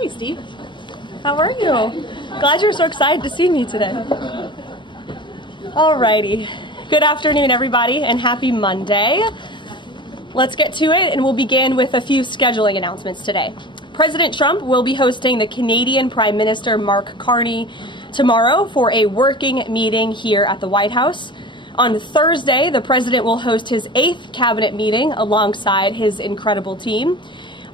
Hey, Steve. How are you? Glad you're so excited to see me today. Alrighty. Good afternoon, everybody, and happy Monday. Let's get to it, and we'll begin with a few scheduling announcements today. President Trump will be hosting the Canadian Prime Minister Mark Carney tomorrow for a working meeting here at the White House. On Thursday, the president will host his 8th cabinet meeting alongside his incredible team.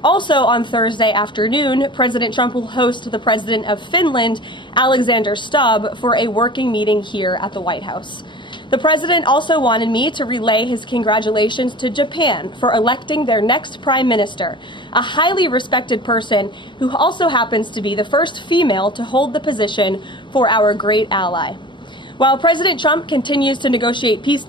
Also on Thursday afternoon, President Trump will host the president of Finland, Alexander Stubb, for a working meeting here at the White House. The president also wanted me to relay his congratulations to Japan for electing their next prime minister, a highly respected person who also happens to be the first female to hold the position for our great ally. While President Trump continues to negotiate peace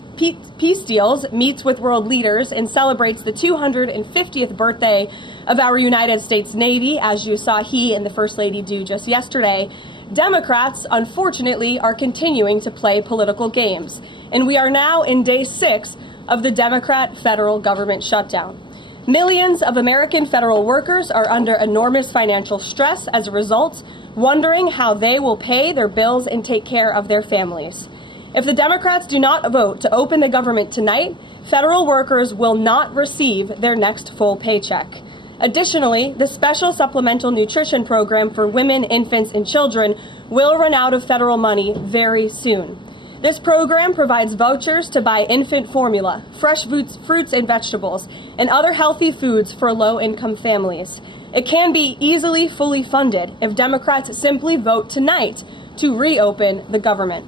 deals, meets with world leaders, and celebrates the 250th birthday of our United States Navy, as you saw he and the First Lady do just yesterday, Democrats, unfortunately, are continuing to play political games. And we are now in day 6 of the Democrat federal government shutdown. Millions of American federal workers are under enormous financial stress as a result, wondering how they will pay their bills and take care of their families. If the Democrats do not vote to open the government tonight, federal workers will not receive their next full paycheck. Additionally, the special supplemental nutrition program for women, infants, and children will run out of federal money very soon. This program provides vouchers to buy infant formula, fresh fruits and vegetables, and other healthy foods for low-income families. It can be easily fully funded if Democrats simply vote tonight to reopen the government.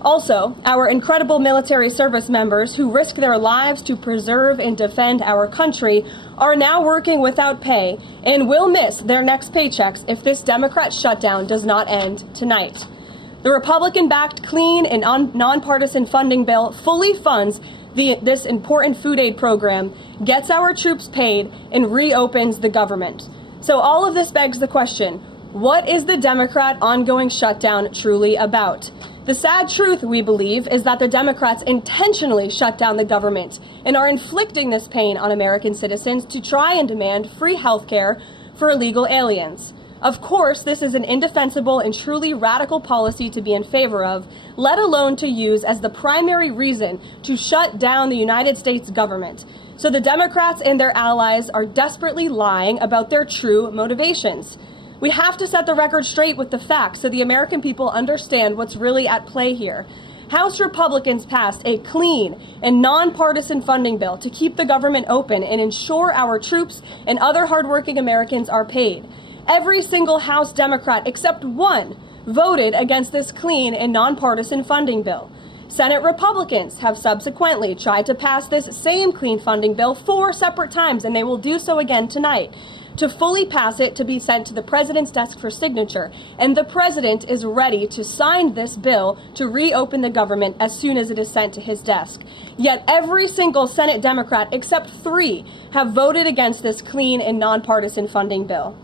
Also, our incredible military service members who risk their lives to preserve and defend our country are now working without pay and will miss their next paychecks if this Democrat shutdown does not end tonight. The Republican-backed clean and nonpartisan funding bill fully funds this important food aid program, gets our troops paid, and reopens the government. So all of this begs the question, what is the Democrat ongoing shutdown truly about? The sad truth, we believe, is that the Democrats intentionally shut down the government and are inflicting this pain on American citizens to try and demand free health care for illegal aliens. Of course, this is an indefensible and truly radical policy to be in favor of, let alone to use as the primary reason to shut down the United States government. So the Democrats and their allies are desperately lying about their true motivations. We have to set the record straight with the facts so the American people understand what's really at play here. House Republicans passed a clean and nonpartisan funding bill to keep the government open and ensure our troops and other hardworking Americans are paid. Every single House Democrat except one voted against this clean and nonpartisan funding bill. Senate Republicans have subsequently tried to pass this same clean funding bill 4 separate times, and they will do so again tonight, to fully pass it to be sent to the president's desk for signature. And the president is ready to sign this bill to reopen the government as soon as it is sent to his desk. Yet every single Senate Democrat except 3 have voted against this clean and nonpartisan funding bill.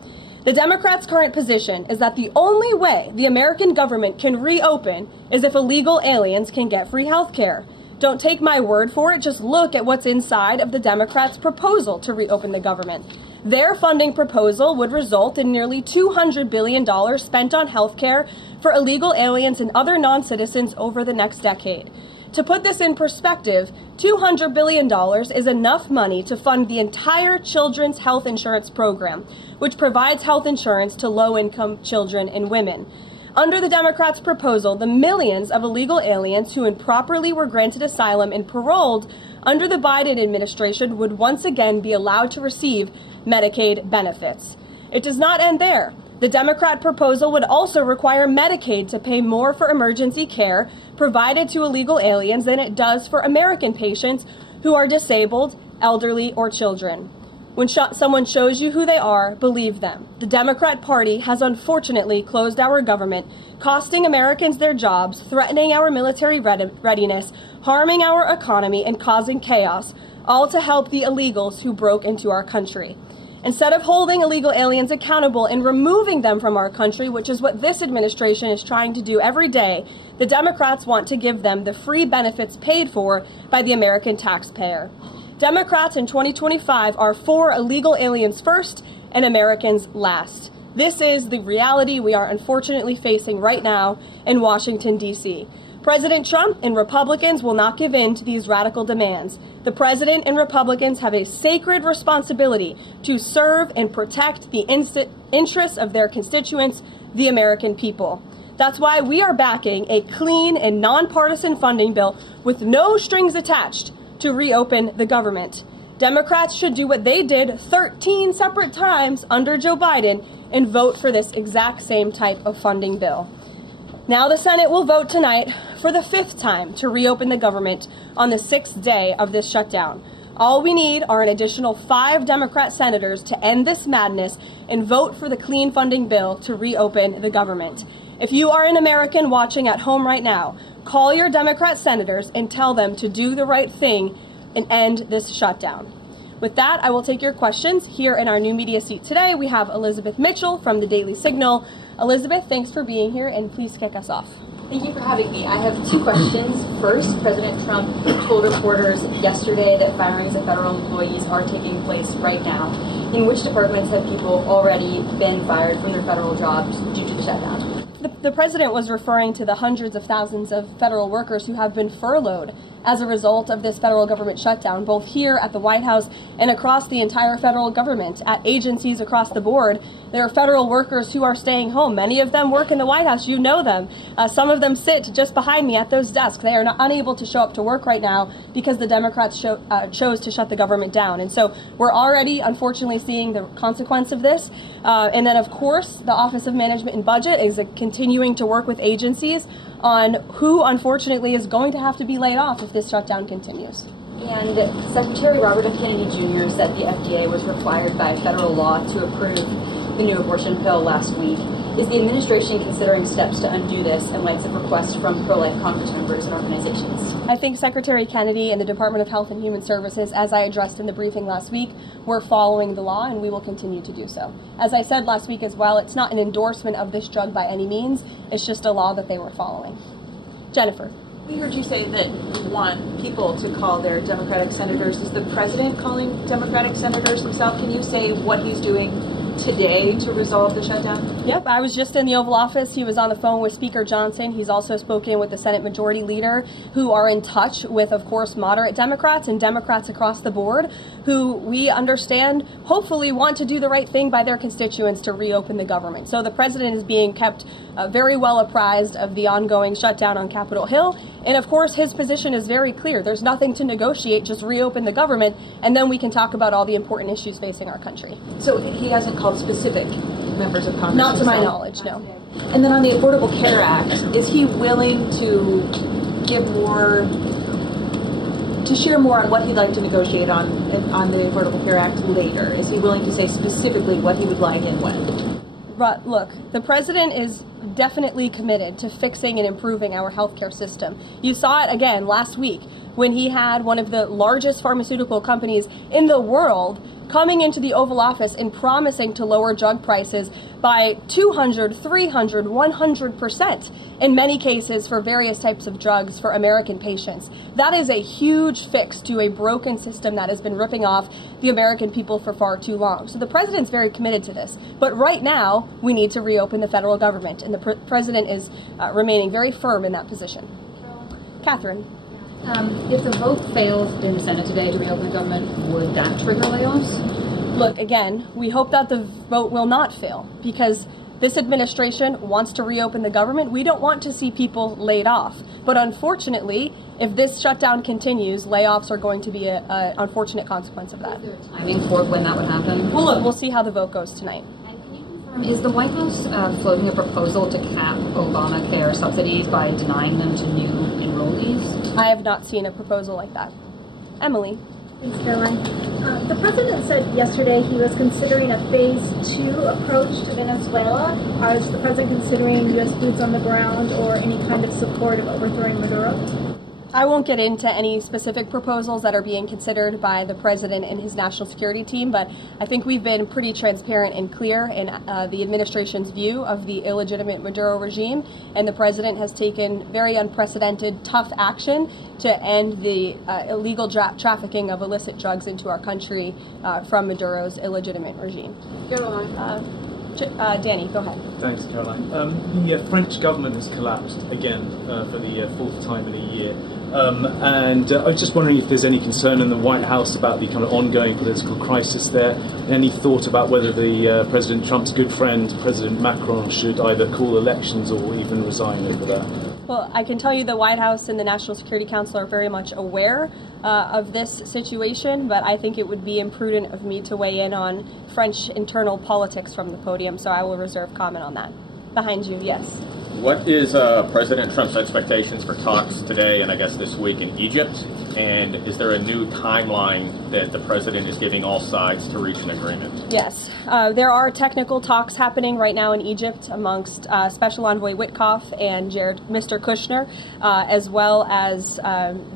The Democrats' current position is that the only way the American government can reopen is if illegal aliens can get free health care. Don't take my word for it, just look at what's inside of the Democrats' proposal to reopen the government. Their funding proposal would result in nearly $200 billion spent on health care for illegal aliens and other non-citizens over the next decade. To put this in perspective, $200 billion is enough money to fund the entire children's health insurance program, which provides health insurance to low-income children and women. Under the Democrats' proposal, the millions of illegal aliens who improperly were granted asylum and paroled under the Biden administration would once again be allowed to receive Medicaid benefits. It does not end there. The Democrat proposal would also require Medicaid to pay more for emergency care provided to illegal aliens than it does for American patients who are disabled, elderly, or children. When someone shows you who they are, believe them. The Democrat Party has unfortunately closed our government, costing Americans their jobs, threatening our military readiness, harming our economy, and causing chaos, all to help the illegals who broke into our country. Instead of holding illegal aliens accountable and removing them from our country, which is what this administration is trying to do every day, the Democrats want to give them the free benefits paid for by the American taxpayer. Democrats in 2025 are for illegal aliens first and Americans last. This is the reality we are unfortunately facing right now in Washington, D.C. President Trump and Republicans will not give in to these radical demands. The president and Republicans have a sacred responsibility to serve and protect the interests of their constituents, the American people. That's why we are backing a clean and nonpartisan funding bill with no strings attached to reopen the government. Democrats should do what they did 13 separate times under Joe Biden and vote for this exact same type of funding bill. Now the Senate will vote tonight for the 5th time to reopen the government on the 6th day of this shutdown. All we need are an additional 5 Democrat senators to end this madness and vote for the clean funding bill to reopen the government. If you are an American watching at home right now, call your Democrat senators and tell them to do the right thing and end this shutdown. With that, I will take your questions. Here in our new media seat today, we have Elizabeth Mitchell from the Daily Signal. Elizabeth, thanks for being here, and please kick us off. Thank you for having me. I have 2 questions. First, President Trump told reporters yesterday that firings of federal employees are taking place right now. In which departments have people already been fired from their federal jobs due to the shutdown? The president was referring to the hundreds of thousands of federal workers who have been furloughed as a result of this federal government shutdown, both here at the White House and across the entire federal government, at agencies across the board. There are federal workers who are staying home. Many of them work in the White House. You know them. Some of them sit just behind me at those desks. They are unable to show up to work right now because the Democrats chose to shut the government down. And so we're already, unfortunately, seeing the consequence of this. And then, of course, the Office of Management and Budget is continuing to work with agencies on who, unfortunately, is going to have to be laid off if this shutdown continues. And Secretary Robert F. Kennedy Jr. said the FDA was required by federal law to approve the new abortion pill last week. Is the administration considering steps to undo this in light of requests from pro-life Congress members and organizations? I think Secretary Kennedy and the Department of Health and Human Services, as I addressed in the briefing last week, were following the law, and we will continue to do so. As I said last week as well, it's not an endorsement of this drug by any means. It's just a law that they were following. Jennifer. We heard you say that you want people to call their Democratic senators. Is the president calling Democratic senators himself? Can you say what he's doing today to resolve the shutdown? Yep, I was just in the Oval Office. He was on the phone with Speaker Johnson. He's also spoken with the Senate Majority Leader, who are in touch with, of course, moderate Democrats and Democrats across the board, who we understand hopefully want to do the right thing by their constituents to reopen the government. So the president is being kept very well apprised of the ongoing shutdown on Capitol Hill. And of course, his position is very clear. There's nothing to negotiate, just reopen the government, and then we can talk about all the important issues facing our country. So he hasn't called specific members of Congress? Not to my knowledge, no. And then on the Affordable Care Act, is he willing to give more, to share more on what he'd like to negotiate on the Affordable Care Act later? Is he willing to say specifically what he would like and when? But look, the president is definitely committed to fixing and improving our healthcare system. You saw it again last week when he had one of the largest pharmaceutical companies in the world coming into the Oval Office and promising to lower drug prices by 200, 300, 100% in many cases for various types of drugs for American patients. That is a huge fix to a broken system that has been ripping off the American people for far too long. So the president's very committed to this. But right now, we need to reopen the federal government, and the president is remaining very firm in that position. Catherine. If the vote fails in the Senate today to reopen the government, would that trigger layoffs? Look, again, we hope that the vote will not fail because this administration wants to reopen the government. We don't want to see people laid off. But unfortunately, if this shutdown continues, layoffs are going to be an unfortunate consequence of that. Is there a timing for when that would happen? Well, look, we'll see how the vote goes tonight. Is the White House floating a proposal to cap Obamacare subsidies by denying them to new enrollees? I have not seen a proposal like that. Emily. Thanks, Caroline. The president said yesterday he was considering a phase 2 approach to Venezuela. Is the president considering U.S. boots on the ground or any kind of support of overthrowing Maduro? I won't get into any specific proposals that are being considered by the president and his national security team, but I think we've been pretty transparent and clear in the administration's view of the illegitimate Maduro regime, and the president has taken very unprecedented, tough action to end the illegal trafficking of illicit drugs into our country from Maduro's illegitimate regime. Danny, go ahead. Thanks, Caroline. The French government has collapsed again for the fourth time in a year. And I was just wondering if there's any concern in the White House about the kind of ongoing political crisis there. Any thought about whether the President Trump's good friend, President Macron, should either call elections or even resign over that? Well, I can tell you the White House and the National Security Council are very much aware of this situation, but I think it would be imprudent of me to weigh in on French internal politics from the podium, so I will reserve comment on that. Behind you, yes. What is President Trump's expectations for talks today and I guess this week in Egypt? And is there a new timeline that the president is giving all sides to reach an agreement? Yes. There are technical talks happening right now in Egypt amongst Special Envoy Witkoff and Mr. Kushner, as well as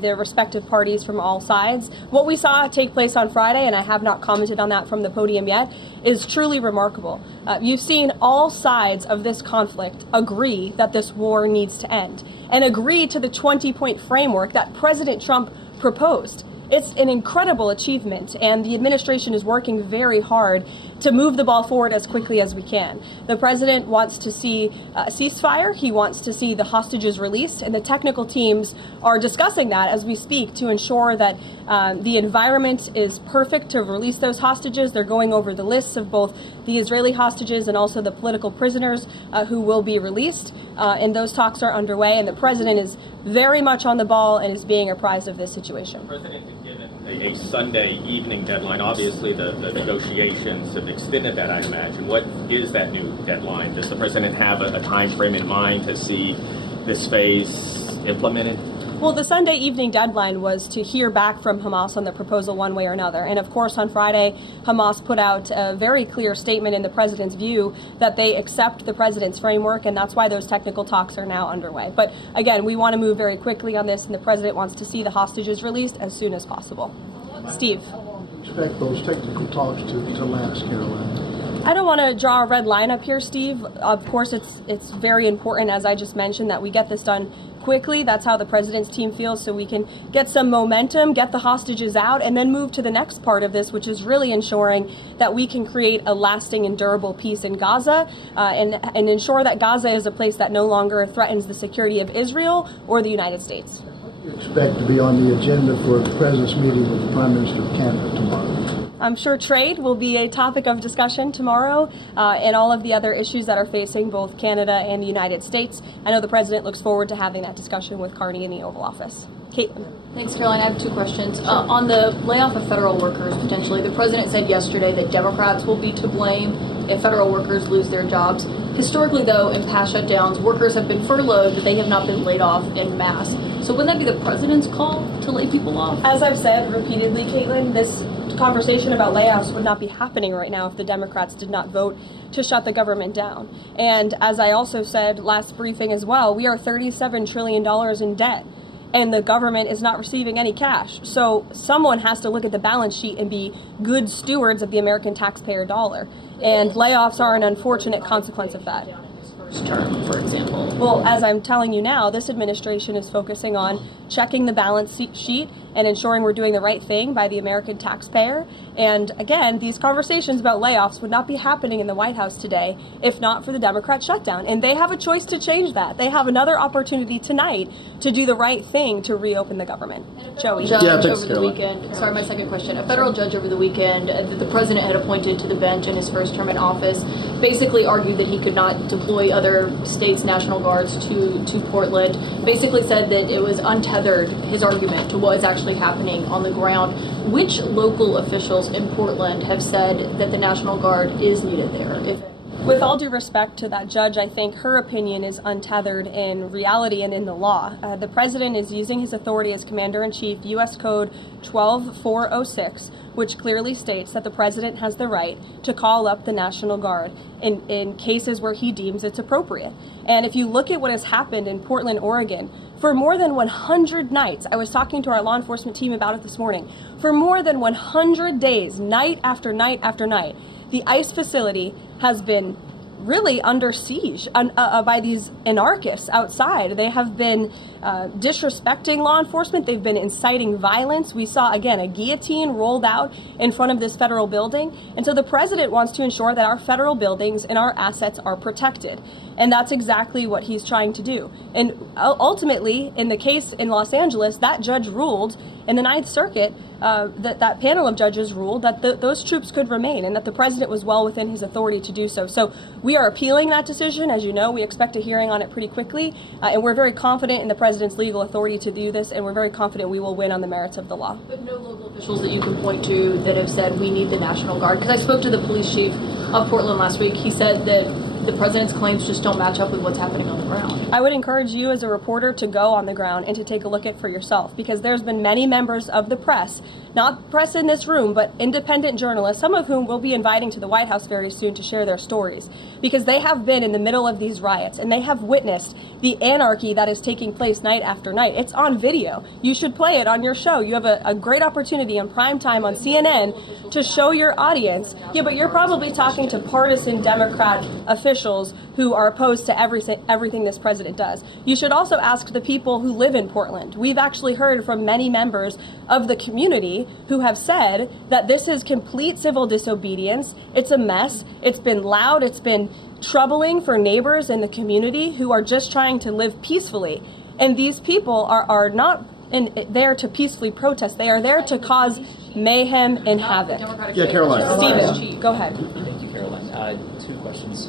their respective parties from all sides. What we saw take place on Friday, and I have not commented on that from the podium yet, is truly remarkable. You've seen all sides of this conflict agree that this war needs to end and agree to the 20-point framework that President Trump proposed. it's an incredible achievement, and the administration is working very hard to move the ball forward as quickly as we can. The president wants to see a ceasefire. He wants to see the hostages released, and the technical teams are discussing that as we speak to ensure that the environment is perfect to release those hostages. They're going over the lists of both the Israeli hostages and also the political prisoners who will be released, and those talks are underway, and the president is very much on the ball and is being apprised of this situation. The president had given a Sunday evening deadline. Obviously, the negotiations have extended that, I imagine. What is that new deadline? Does the president have a time frame in mind to see this phase implemented? Well, the Sunday evening deadline was to hear back from Hamas on the proposal one way or another. And of course, on Friday, Hamas put out a very clear statement in the president's view that they accept the president's framework, and that's why those technical talks are now underway. But again, we want to move very quickly on this, and the president wants to see the hostages released as soon as possible. Steve. How long do you expect those technical talks to last, Caroline? I don't want to draw a red line up here, Steve. Of course, it's very important, as I just mentioned, that we get this done quickly. That's how the president's team feels, so we can get some momentum, get the hostages out, and then move to the next part of this, which is really ensuring that we can create a lasting and durable peace in Gaza, and ensure that Gaza is a place that no longer threatens the security of Israel or the United States. What do you expect to be on the agenda for the president's meeting with the Prime Minister of Canada tomorrow? I'm sure trade will be a topic of discussion tomorrow, and all of the other issues that are facing both Canada and the United States. I know the president looks forward to having that discussion with Carney in the Oval Office. Caitlin. Thanks, Caroline. I have two questions. On the layoff of federal workers, potentially, the president said yesterday that Democrats will be to blame if federal workers lose their jobs. Historically, though, in past shutdowns, workers have been furloughed, but they have not been laid off en masse. So wouldn't that be the president's call to lay people off? As I've said repeatedly, Caitlin, this conversation about layoffs would not be happening right now if the Democrats did not vote to shut the government down. And as I also said last briefing as well, we are $37 trillion in debt, and the government is not receiving any cash. So someone has to look at the balance sheet and be good stewards of the American taxpayer dollar. And layoffs are an unfortunate consequence of that. Term, for example. Well, as I'm telling you now, this administration is focusing on checking the balance sheet and ensuring we're doing the right thing by the American taxpayer. And again, these conversations about layoffs would not be happening in the White House today if not for the Democrat shutdown. And they have a choice to change that. They have another opportunity tonight to do the right thing to reopen the government. Joey. Judge over the weekend. Sorry, my second question. A federal judge over the weekend that the president had appointed to the bench in his first term in office basically argued that he could not deploy other states' National Guards to Portland. Basically said that it was untethered, his argument, to what is actually happening on the ground. Which local officials in Portland have said that the National Guard is needed there? With all due respect to that judge, I think her opinion is untethered in reality and in the law. The president is using his authority as Commander-in-Chief, U.S. Code 12406, which clearly states that the president has the right to call up the National Guard in cases where he deems it's appropriate. And if you look at what has happened in Portland, Oregon, for more than 100 nights, I was talking to our law enforcement team about it this morning, for more than 100 days, night after night after night, the ICE facility has been really under siege by these anarchists outside. They have been disrespecting law enforcement. They've been inciting violence. We saw, again, a guillotine rolled out in front of this federal building. And so the president wants to ensure that our federal buildings and our assets are protected. And that's exactly what he's trying to do. And ultimately, in the case in Los Angeles, that judge ruled in the Ninth Circuit, that panel of judges ruled that those troops could remain and that the president was well within his authority to do so. So we are appealing that decision. As you know, we expect a hearing on it pretty quickly, and we're very confident in the president's legal authority to do this, and we're very confident we will win on the merits of the law. But no local officials that you can point to that have said we need the National Guard? Because I spoke to the police chief of Portland last week. He said that the president's claims just don't match up with what's happening on the ground. I would encourage you as a reporter to go on the ground and to take a look at it for yourself, because there's been many members of the press, not press in this room, but independent journalists, some of whom we'll be inviting to the White House very soon to share their stories, because they have been in the middle of these riots and they have witnessed the anarchy that is taking place night after night. It's on video. You should play it on your show. You have a great opportunity in prime time on CNN to show your audience. Yeah, but you're probably talking to partisan Democrat officials who are opposed to everything this president does. You should also ask the people who live in Portland. We've actually heard from many members of the community who have said that this is complete civil disobedience. It's a mess. It's been loud. It's been troubling for neighbors in the community who are just trying to live peacefully. And these people are not there to peacefully protest. They are there to cause mayhem and havoc. Yeah, Caroline. Stephen, go ahead. Thank you, Caroline. Two questions.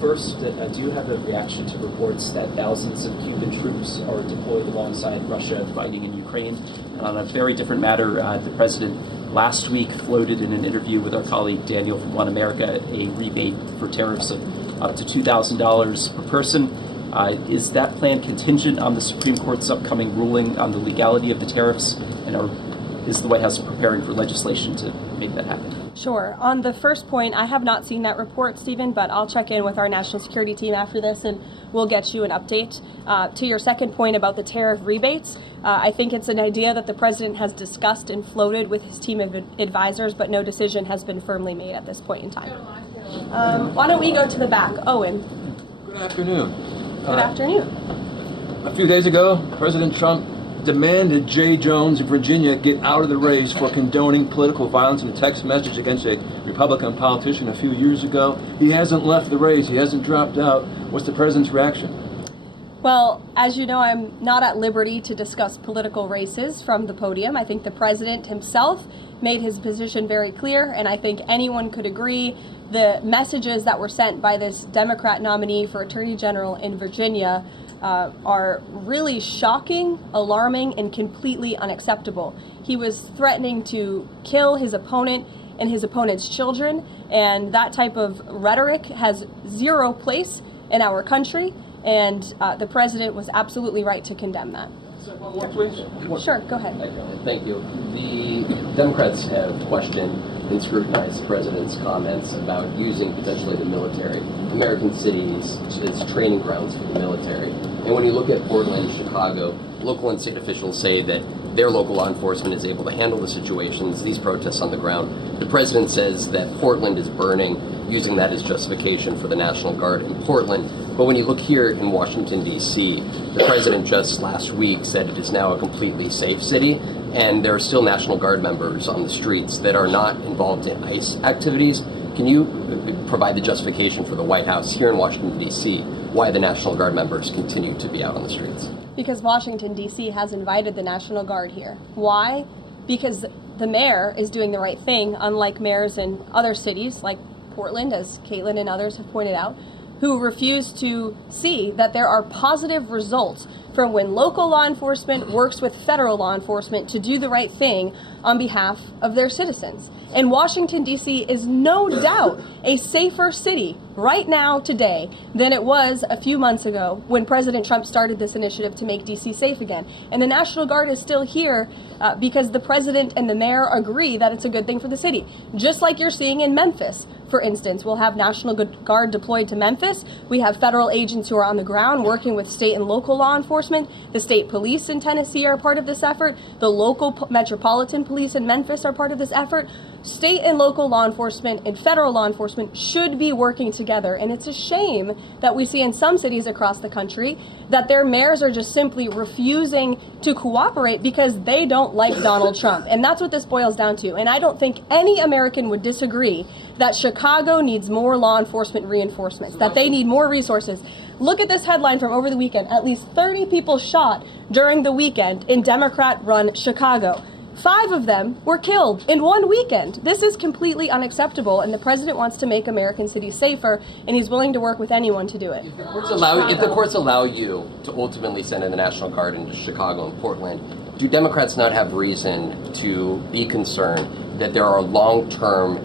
First, do you have a reaction to reports that thousands of Cuban troops are deployed alongside Russia fighting in Ukraine? And on a very different matter, the president last week floated in an interview with our colleague Daniel from One America a rebate for tariffs of up to $2,000 per person. Is that plan contingent on the Supreme Court's upcoming ruling on the legality of the tariffs? And is the White House preparing for legislation to make that happen? Sure. On the first point, I have not seen that report, Stephen, but I'll check in with our national security team after this and we'll get you an update. To your second point about the tariff rebates, I think it's an idea that the president has discussed and floated with his team of advisors, but no decision has been firmly made at this point in time. Why don't we go to the back? Owen. Good afternoon. Good afternoon. A few days ago, President Trump demanded Jay Jones of Virginia get out of the race for condoning political violence in a text message against a Republican politician a few years ago. He hasn't left the race. He hasn't dropped out. What's the president's reaction? Well, as you know, I'm not at liberty to discuss political races from the podium. I think the president himself made his position very clear, and I think anyone could agree the messages that were sent by this Democrat nominee for Attorney General in Virginia are really shocking, alarming, and completely unacceptable. He was threatening to kill his opponent and his opponent's children, and that type of rhetoric has zero place in our country, and the president was absolutely right to condemn that. One more, please. Sure, go ahead. Thank you. The Democrats have questioned and scrutinized the president's comments about using potentially the military, American cities, as training grounds for the military. And when you look at Portland, Chicago, local and state officials say that their local law enforcement is able to handle the situations, these protests on the ground. The president says that Portland is burning, using that as justification for the National Guard in Portland. But when you look here in Washington, D.C., the president just last week said it is now a completely safe city, and there are still National Guard members on the streets that are not involved in ICE activities. Can you provide the justification for the White House here in Washington, D.C., why the National Guard members continue to be out on the streets? Because Washington, D.C. has invited the National Guard here. Why? Because the mayor is doing the right thing, unlike mayors in other cities like Portland, as Caitlin and others have pointed out, who refuse to see that there are positive results from when local law enforcement works with federal law enforcement to do the right thing on behalf of their citizens. And Washington, D.C. is no doubt a safer city right now today than it was a few months ago when President Trump started this initiative to make D.C. safe again. And the National Guard is still here because the president and the mayor agree that it's a good thing for the city. Just like you're seeing in Memphis, for instance. We'll have National Guard deployed to Memphis. We have federal agents who are on the ground working with state and local law enforcement. The state police in Tennessee are part of this effort. The local metropolitan police in Memphis are part of this effort. State and local law enforcement and federal law enforcement should be working together. And it's a shame that we see in some cities across the country that their mayors are just simply refusing to cooperate because they don't like Donald Trump. And that's what this boils down to. And I don't think any American would disagree that Chicago needs more law enforcement reinforcements, that they need more resources. Look at this headline from over the weekend. At least 30 people shot during the weekend in Democrat-run Chicago. 5 of them were killed in one weekend. This is completely unacceptable, and the president wants to make American cities safer, and he's willing to work with anyone to do it. If the courts allow you to ultimately send in the National Guard into Chicago and Portland, do Democrats not have reason to be concerned that there are long-term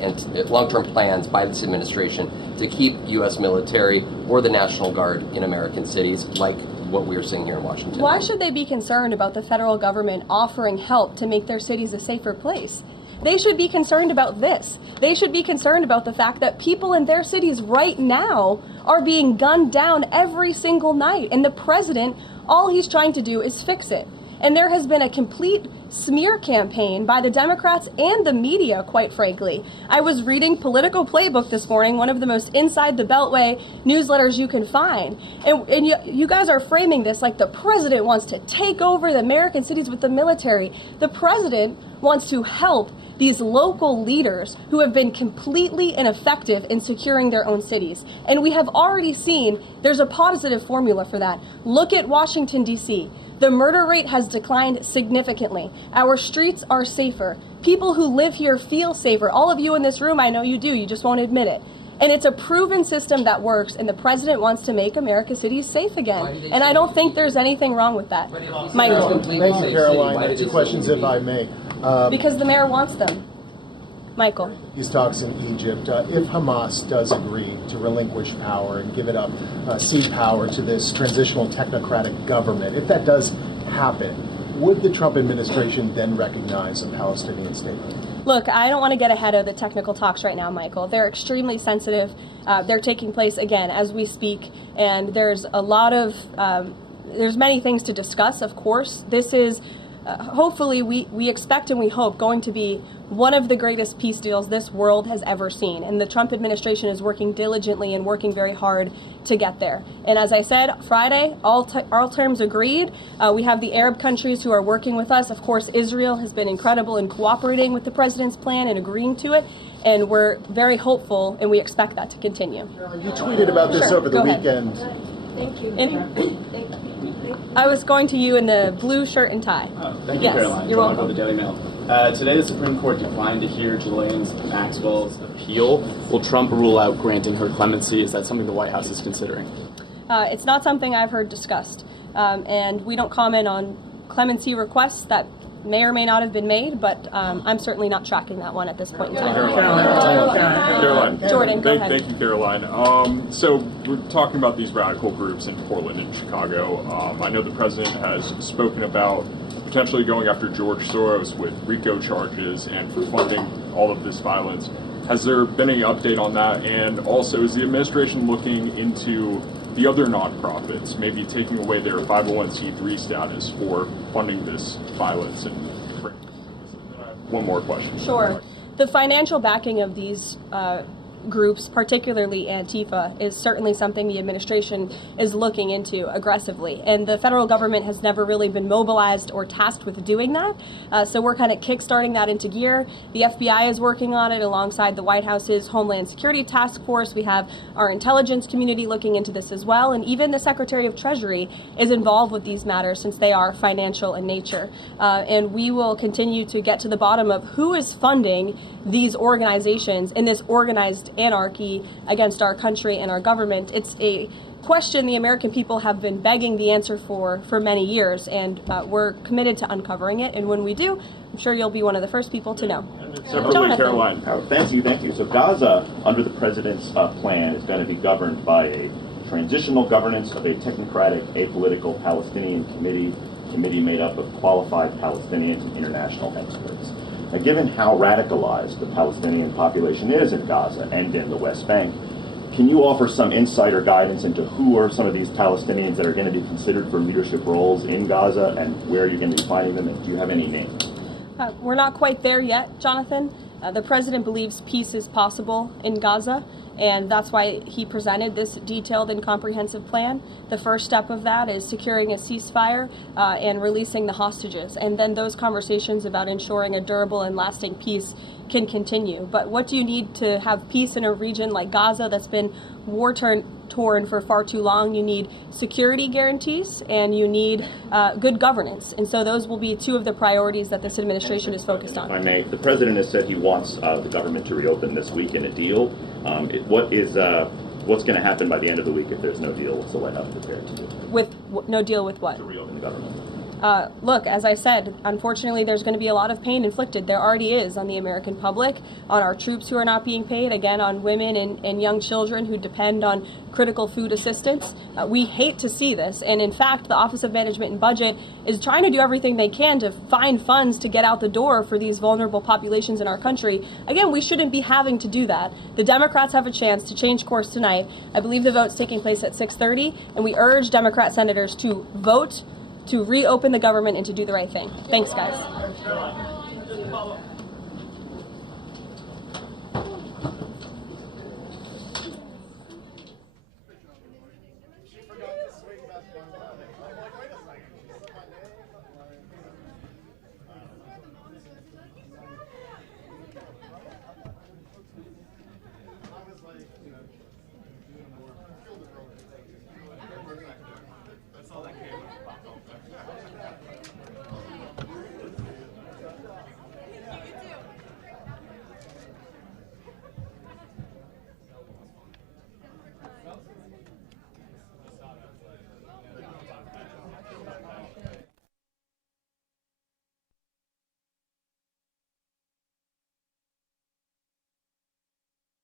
plans by this administration to keep U.S. military or the National Guard in American cities, like what we're seeing here in Washington? Why should they be concerned about the federal government offering help to make their cities a safer place? They should be concerned about this. They should be concerned about the fact that people in their cities right now are being gunned down every single night. And the president, all he's trying to do is fix it. And there has been a complete smear campaign by the Democrats and the media, quite frankly. I was reading Political Playbook this morning, one of the most inside the Beltway newsletters you can find. And you guys are framing this like the president wants to take over the American cities with the military. The president wants to help these local leaders who have been completely ineffective in securing their own cities. And we have already seen there's a positive formula for that. Look at Washington, D.C. The murder rate has declined significantly. Our streets are safer. People who live here feel safer. All of you in this room, I know you do, you just won't admit it. And it's a proven system that works, and the president wants to make America's cities safe again. And I don't think there's anything wrong with that. Michael. Thank you, Caroline. Two questions, if I may. Because the mayor wants them. Michael. These talks in Egypt, if Hamas does agree to relinquish power and give it up, cede power to this transitional technocratic government, if that does happen, would the Trump administration then recognize a Palestinian state? Look, I don't want to get ahead of the technical talks right now, Michael. They're extremely sensitive. They're taking place, again, as we speak, and there's a lot of, there's many things to discuss, of course. This is hopefully we expect and we hope going to be one of the greatest peace deals this world has ever seen. And the Trump administration is working diligently and working very hard to get there. And as I said, Friday, all terms agreed. We have the Arab countries who are working with us. Of course, Israel has been incredible in cooperating with the president's plan and agreeing to it. And we're very hopeful, and we expect that to continue. You tweeted about this over the weekend. Thank you. I was going to you in the blue shirt and tie. Thank you, yes, Caroline. You're welcome. The Daily Mail. Today, the Supreme Court declined to hear Ghislaine Maxwell's appeal. Will Trump rule out granting her clemency? Is that something the White House is considering? It's not something I've heard discussed. And we don't comment on clemency requests that may or may not have been made, but I'm certainly not tracking that one at this point in time. Caroline. Jordan, go ahead. Thank you, Caroline. So we're talking about these radical groups in Portland and Chicago. I know the president has spoken about potentially going after George Soros with RICO charges and for funding all of this violence. Has there been any update on that? And also, is the administration looking into the other nonprofits, maybe taking away their 501c3 status for funding this violence? And one more question. Sure. The financial backing of these groups, particularly Antifa, is certainly something the administration is looking into aggressively. And the federal government has never really been mobilized or tasked with doing that. So we're kind of kickstarting that into gear. The FBI is working on it alongside the White House's Homeland Security Task Force. We have our intelligence community looking into this as well. And even the Secretary of Treasury is involved with these matters since they are financial in nature. And we will continue to get to the bottom of who is funding these organizations in this organized anarchy against our country and our government. It's a question the American people have been begging the answer for many years, and we're committed to uncovering it. And when we do, I'm sure you'll be one of the first people to know. Separately, Caroline. Thank you. So Gaza, under the president's plan, is going to be governed by a transitional governance of a technocratic, apolitical Palestinian committee made up of qualified Palestinians and international experts. Now, given how radicalized the Palestinian population is in Gaza and in the West Bank, can you offer some insight or guidance into who are some of these Palestinians that are going to be considered for leadership roles in Gaza and where you're going to be finding them? And do you have any names? We're not quite there yet, Jonathan. The president believes peace is possible in Gaza, and that's why he presented this detailed and comprehensive plan. The first step of that is securing a ceasefire and releasing the hostages. And then those conversations about ensuring a durable and lasting peace can continue. But what do you need to have peace in a region like Gaza that's been war-torn for far too long? You need security guarantees and you need good governance. And so those will be two of the priorities that this administration is focused on. If I may, the president has said he wants the government to reopen this week in a deal. What's going to happen by the end of the week if there's no deal? What's the White House prepared to do? With no deal with what? To reopen the government. Look, as I said, unfortunately, there's going to be a lot of pain inflicted. There already is on the American public, on our troops who are not being paid, again, on women and young children who depend on critical food assistance. We hate to see this. And in fact, the Office of Management and Budget is trying to do everything they can to find funds to get out the door for these vulnerable populations in our country. Again, we shouldn't be having to do that. The Democrats have a chance to change course tonight. I believe the vote's taking place at 6:30, and we urge Democrat senators to vote to reopen the government and to do the right thing. Thanks, guys.